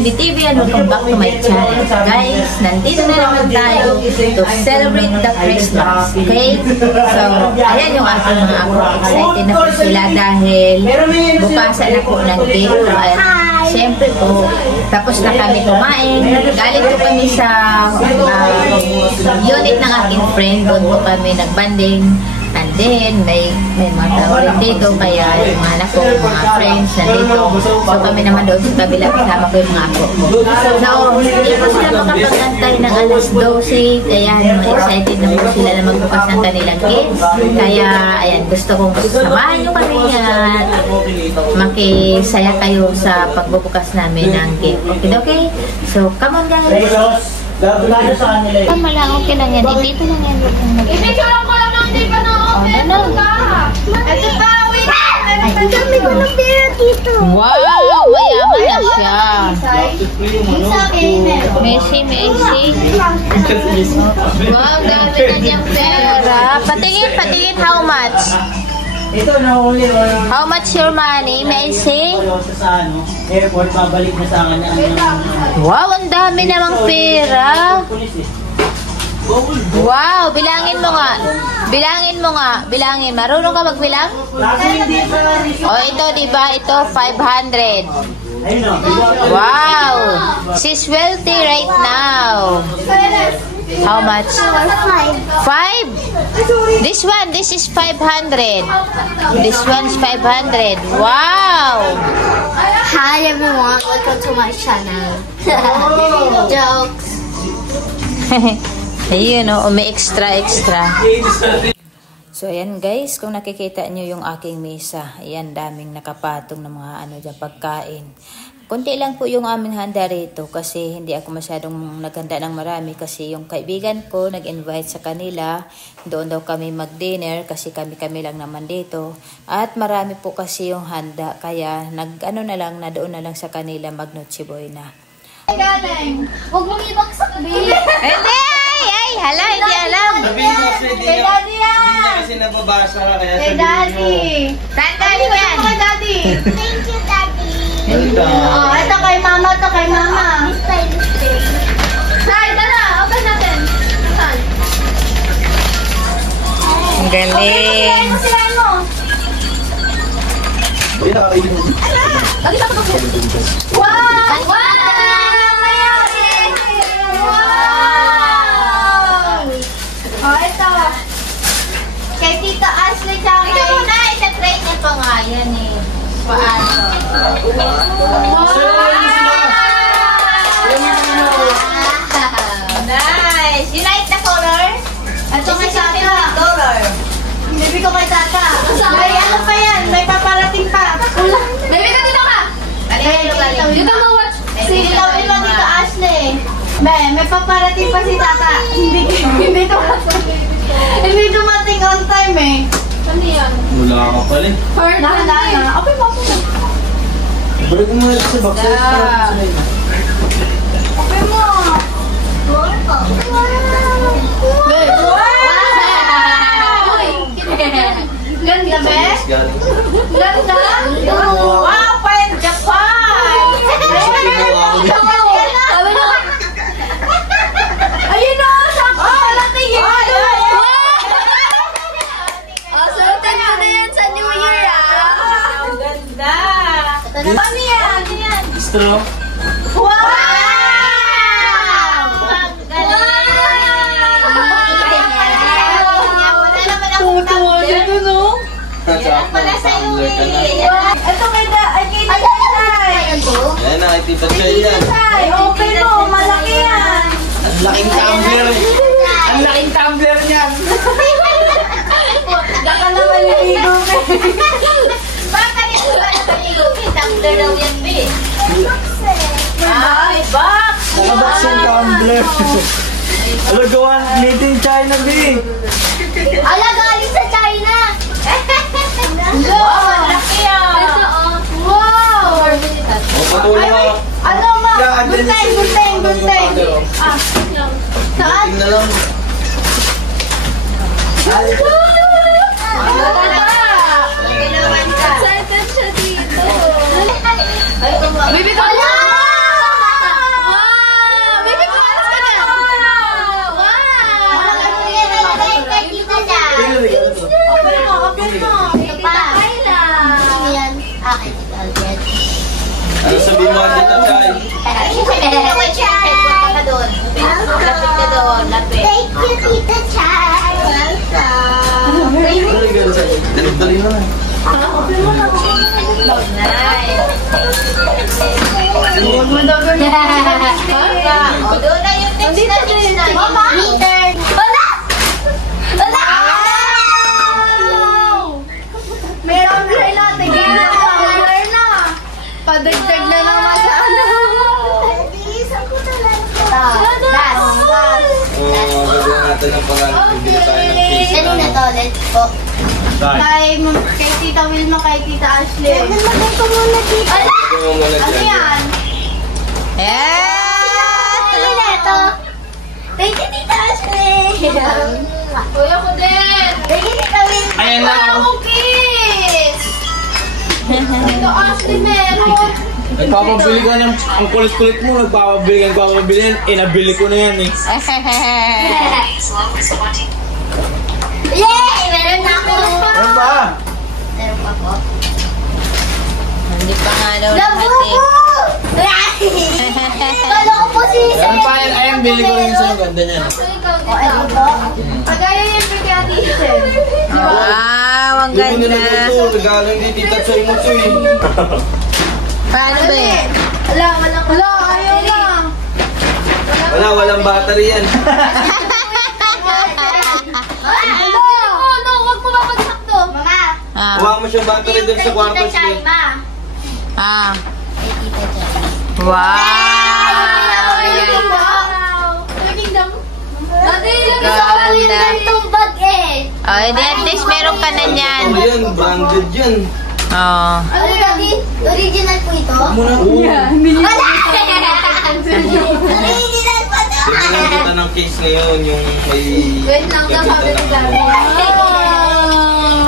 BTV and welcome back to my channel. Guys, nandito na naman tayo to celebrate the Christmas. Okay? So, ayan yung aking mga ako. Excited na po sila dahil bukasan na po ng cake. Siyempre po, tapos na kami kumain. Galing po kami sa unit ng aking friend. Doon po kami nagbanding. And then, may mga tao rin dito, kaya yung mga anak ko, mga friends nandito. So kami naman doon sa kabila, kasama ko yung mga ako. So, hindi po sila makapagantay ng alas 12, kaya excited na po sila na magbukas ng kanilang cake. Kaya, ayan, gusto kong samahan nyo kami at makisaya kayo sa pagbubukas namin ng cake. Okay? So, come on guys! Tama lang, okay lang yan. Dito lang yan. Ibigyan ko lang hindi pa na open. Ito pa, wait. Ang dami ko ng pera dito. Wow! Mayaman na siya. Messi. Wow, dami na niyang pera. Patingin, how much? Ito na uli. How much your money, Messi? Sa airport, babalik na sa akin. Wow, ang dami namang pera. Wow, bilangin mo nga. Bilangin. Marunong ka magbilang? Oh, ito, diba? Ito, 500. Wow. She's wealthy right now. How much? 5? This is 500. This one's 500. Wow. Hi everyone, welcome to my channel. Jokes. Ayun, oh, may extra. So, ayan guys, kung nakikita nyo yung aking mesa, ayan, daming nakapatong ng mga dyan, pagkain. Kunti lang po yung aming handa rito kasi hindi ako masyadong naghanda ng marami kasi yung kaibigan ko nag-invite sa kanila. Doon daw kami mag-dinner kasi kami lang naman dito. At marami po kasi yung handa kaya doon na lang sa kanila mag-Noche Buena. Galing. Huwag mong ibagsak, babe. Hindi! Ay, hala, hindi alam. Sabihin mo kasi, Kay Daddy yan. Hindi niya kasi nababasa kaya Kay sabihin Daddy. mo. Tandaan yan. Kay Daddy. Thank you, Daddy. Ganda. Oh, ito kay Mama, Say, tara, open natin. Saan? Ang galing. Sirain mo. Lagi sa ako. Wow! Oh, ito. Kay Tita Ashley tsaka kay... Ito na, isa-try niya pa nga yan eh. Paano? Nice! You like the color? Ito kay Tata. Color. Baby ko kay Tata. May ano pa yan? May paparating pa. Baby ka dito ka! Dito mo watch. Dito Tita Ashley. May paparating pa si Tata. Hindi dumating on time eh. Ano yan? Wala ka pala eh. Nahanda. Okay po. Balik mo muna sa box. Okay mo. Ganda be? Ganda? Wow, parang Japan! Ayun na! Sakto! Tingin! Suotin mo na yan sa New Year ah! Ang ganda! Ano yan? Straw. Wow! Tuwa dito, no? Pala sa iyo eh. Ito kay Tita. Yan na, Tita Chay yan. Open mo, malaki yan. Ang laking tumbler. Ang laking tumbler niyan. Baka naman naligo ka. Baka nito ba nakaligo? Tumbler daw yan, B. Ay, box! Nakabak siyang tumbler. Ano gawa? Made in China, B. Ala, galing sa China. Wow, ang laki ah! Wow! Patuloy mo. Ano ma? Gulteng. Saan? Tingnan lang. Excited siya dito. Baby ko. Ito pa. Yan. Akin, Tita Aljet. Ano sabihin mo dito, Chay? Lapit ka doon. Lapit. Thank you, Tita Chay. Welcome. Dali na lang. O, doon na yung text na. Mama! Meter! Wala! Wala! Meron na natin. Meron na. Padagdag na naman sa ano. Isang ko talaga. Last. Gagawin natin ang pangalan. Bibili tayo ng case. Kanina to, let's go. Tay. Kay Tita Wilma, kay Tita Ashley. Nalagay ko muna dito. Wala! Ito mo muna Ano dyan. yan? Kanina ito. Thank you, Tita Ashley. Kuya ko din. Thank you, Tita Wilma. Ayan na. Cookies! Tita Ashley, meron. Nagpapabili ka ng ang kulit-kulit mo. Nagpapabili. Nabili ko na yan eh. Yay! Meron na ako. Ano ba? Meron pa po. Hindi pa nga daw Labubo! Kala ko po si Meron pa yan. Ayan, bili ko rin sa'yo. Ganda niyan. O, ano po? Pagaya yung bigay at Ethan. Wow, ang Hindi mo ganda. nilagay ito. Regalo ni Tita Choy mo, Choy. Paano ba eh? Wala, ayaw na. Walang battery yan. No, huwag mo babagsak to. Mama. Kuha mo siyang battery dun sa kwarto Tita Chay, siya. ma. Ah. Kay Tita Chay. Wow. Ganda. Itong bag eh. Oh, edi at least meron ka na niyan. Ano yan? Branded yan. Oh. Ano lagi? Original po ito? Oo. Wala! Original po ito! Bibigyan kita ng case ngayon. Yung may... Wait lang, sabi ni Gabby.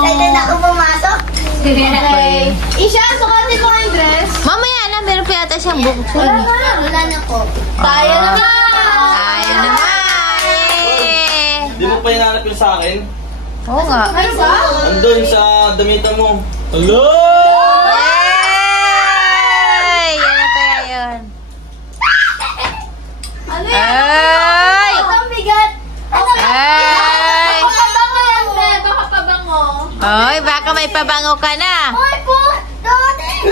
Pwede na ako pumasok? Okay. Isha, sukatin mo ang dress. Mamaya na, meron pa yata siyang buhok sa inyo. Wala na po. Tayo naman! Ayan naman. Eh. Di mo pa hinanap yung sa akin? Oo nga. Ano ba? Andun sa damitan mo. Hello! Ay! Yan na kaya yun. Ano yan? Ay! Ang bigat! Ano ba? Ay! Baka pabango yan, be. Baka pabango. Ay, baka may pabango ka na. Hoy po! Dodi!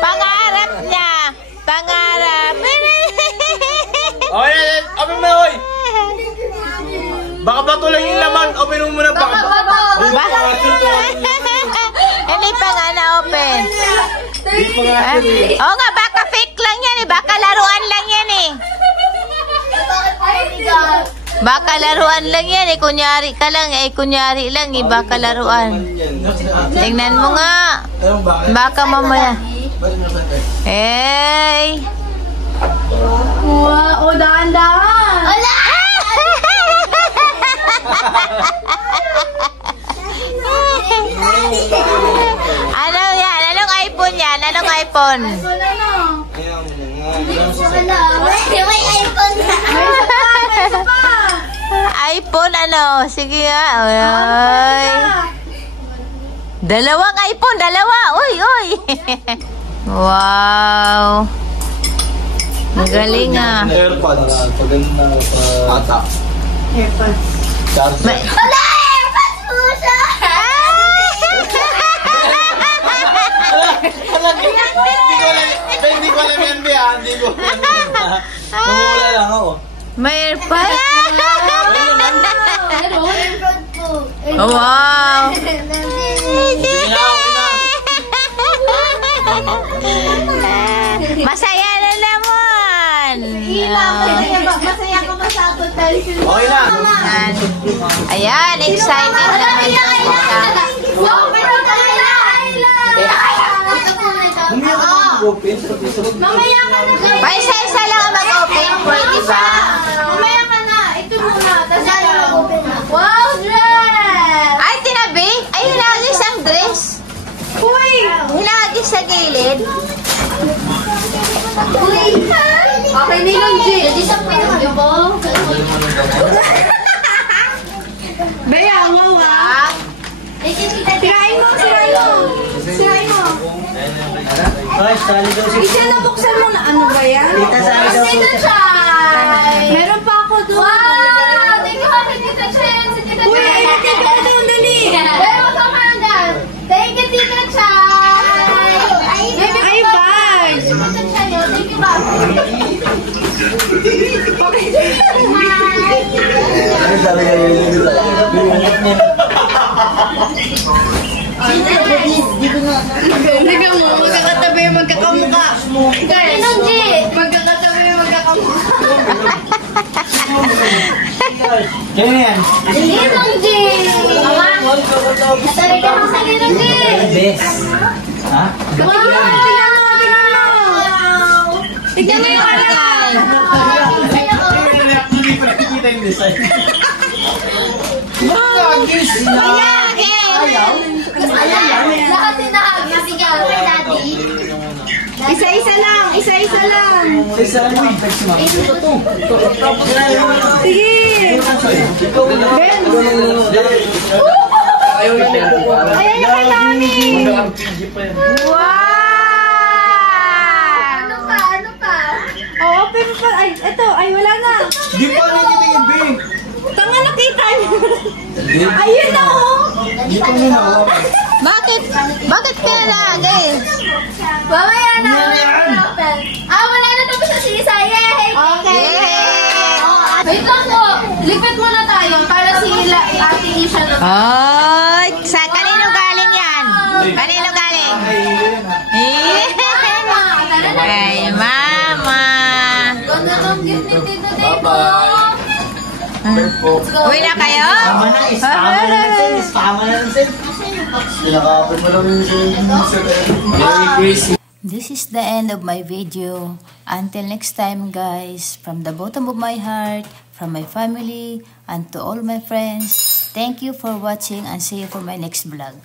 Pangarap niya. Pangarap. Oy, open mo, oy! Baka bato lang yung laman. Open mo muna. Baka Hindi pa nga na-open. Di pa nga ito eh. Oo nga, baka fake lang yan eh. Baka laruan lang yan eh. Bakit po bigat? Baka laruan lang yan eh. Kunyari ka lang eh. Kunyari lang eh. Baka laruan. Tingnan mo nga. Baka mamaya. Hey! Wow, o dahan-dahan. Wala! Ano yan? Anong iPhone yan? Anong iPhone? Wala na. Wala. May iPhone na. May isa pa. iPhone ano? Sige nga. Ay. Dalawang iPhone. Dalawa. Uy, uy. Wow. Magaling ah. AirPods. Paganda ata. AirPods. Charger. Wala! AirPods po siya! Hindi ko alam yan, Bea. Hindi ko alam yan. Mamula lang ako. May AirPods. AirPods po. Oh, wow. Sige na, okay na. Masaya na naman. Masaya ko pa sa ako dahil sila. Okay na. Ayan, excited naman siya. Wow, meron ka na! Umiyak ka ng open sa piso. Mamaya ka na kayo. Pa isa-isa lang ang mag-open, pwede ba? Mamaya ka na. Ito muna. Wow, dress! Ay, tinabi? Ay, hinagis ang dress. Uy! Hinagis sa gilid. Okay, Ninong G. Bea, wawa. Sirain mo. Ay, sali daw si... Isa na buksan mo na. Ano ba yan? Tita, sali daw si... Meron pa ako doon. Wow! Thank you, Happy Tita Chen! Si Tita Chen! Uy, thank you doon, dali! Meron ka man dyan! Thank you, Tita Chen! Ay, bag! Tita Chen, yun. Thank you, bag! Ano sabi ka yun? Hindi mo, magkakatabi, magkakamukha. Ninong G! Magkakatabi, magkakamukha. Kaya yan? Ninong G! Mama! Natari ka mo sa Ninong G! Best. Ha? Wow! Tignan mo yung karakal! Hindi pa nakikita yung design. Lahat tinahagis siya kay Daddy. Isa-isa lang. Isa lang yung text mo. Sige. Ben. Ayaw na nito po. Ayan yung kay Nani. Wow! Ano pa? Oo, pero pa. Ay, eto. Ay, wala na. Di pa nakikitingin, B. Tanga nakita niyo. Ayun na, oh. Di pa nyo na. Bakit ka lagi? Mamaya na. Wala na tapos sa sisa. Yay! Okay. Wait lang po. Lipat muna tayo para si Ate Isha na. Ay, sa kanino galing yan? Kanino galing? Ay, mama. Ganda ng gift ni Tito Dito. Uwi na kayo? Tama na, ispama na lang, Sen. Sinakapin mo lang yung Merry Christmas. This is the end of my video. Until next time, guys, from the bottom of my heart, from my family, and to all my friends, thank you for watching and see you for my next vlog.